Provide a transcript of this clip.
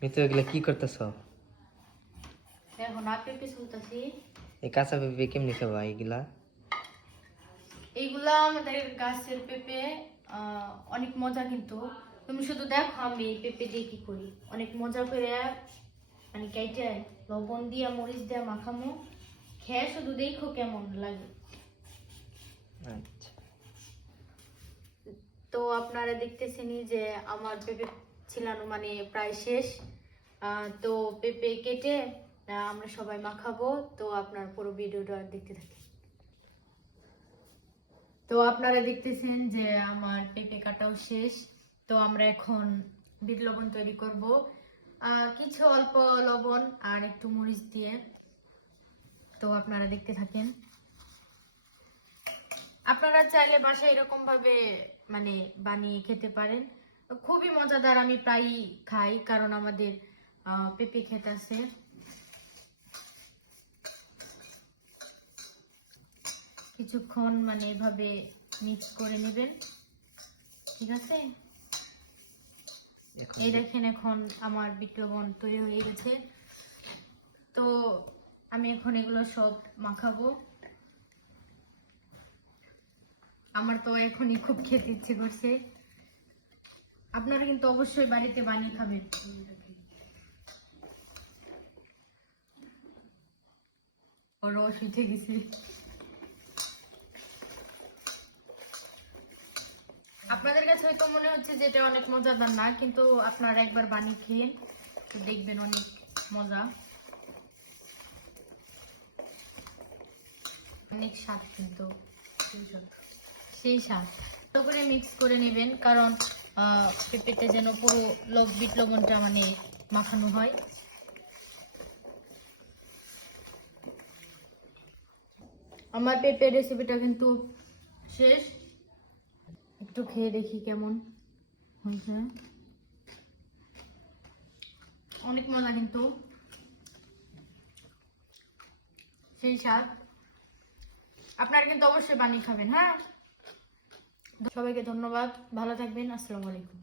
মিতু এগুলা কি করতেছ? এখন পেঁপে চলতেছি। এই কাঁচা পেঁপে কেমনি খাবা এগুলা? এইগুলা আমাদের গাছের পেঁপে, অনেক মজা। কিন্তু তুমি শুধু দেখো আমি এই পেঁপে দিয়ে কি করি। অনেক মজা করে মানে কেটে লবণ দিয়া মরিচ দিয়া মাখামো, খেয়ে শুধু দেখো কেমন লাগে। আচ্ছা, তো আপনারা দেখতেছেনই যে আমার পেঁপে ছিলানো মানে প্রায় শেষ। তো পেঁপে কেটে আমরা সবাই মাখাবো। তো আপনার পুরো ভিডিওটা দেখতে থাকেন। তো আপনারা দেখতেছেন যে আমার পেঁপে কাটাও শেষ। তো আমরা এখন বিট লবণ তৈরি করব, কিছু অল্প লবণ আর একটু মরিচ দিয়ে। তো আপনারা দেখতে থাকেন। আপনারা চাইলে বাসায় এরকম ভাবে মানে বানিয়ে খেতে পারেন, খুবই মজাদার। আমি প্রায়ই খাই কারণ আমাদের পেঁপে ক্ষেত আছে। কিছুক্ষণ মানে এভাবে মিক্স করে নেবেন, ঠিক আছে? এই দেখেন এখন আমার বিট লবণ তৈরি হয়ে গেছে। তো আমি এখন এগুলো সব মাখাবো। আমার তো এখনই খুব খেতে ইচ্ছে করছে। আপনারা কিন্তু অবশ্যই বাড়িতে বানিয়ে খাবেন। রস উঠে গেছে। আপনাদের কাছে হয়তো মনে হচ্ছে যে এটা অনেক মজাদার না, কিন্তু আপনারা একবার বানিয়ে খেয়ে তো দেখবেন অনেক মজা, অনেক স্বাদ। কিন্তু সেই স্বাদ ভালো করে মিক্স করে নেবেন, কারণ পেঁপেতে যেন পুরো বিট লবণটা মানে মাখানো হয়। আমার পেঁপের রেসিপিটা কিন্তু শেষ। একটু খেয়ে দেখি কেমন হয়েছে। অনেক মজা, কিন্তু সেই স্বাদ। আপনারা কিন্তু অবশ্যই বানিয়ে খাবেন। হ্যাঁ, সবাইকে ধন্যবাদ, ভালো থাকবেন, আসসালামু আলাইকুম।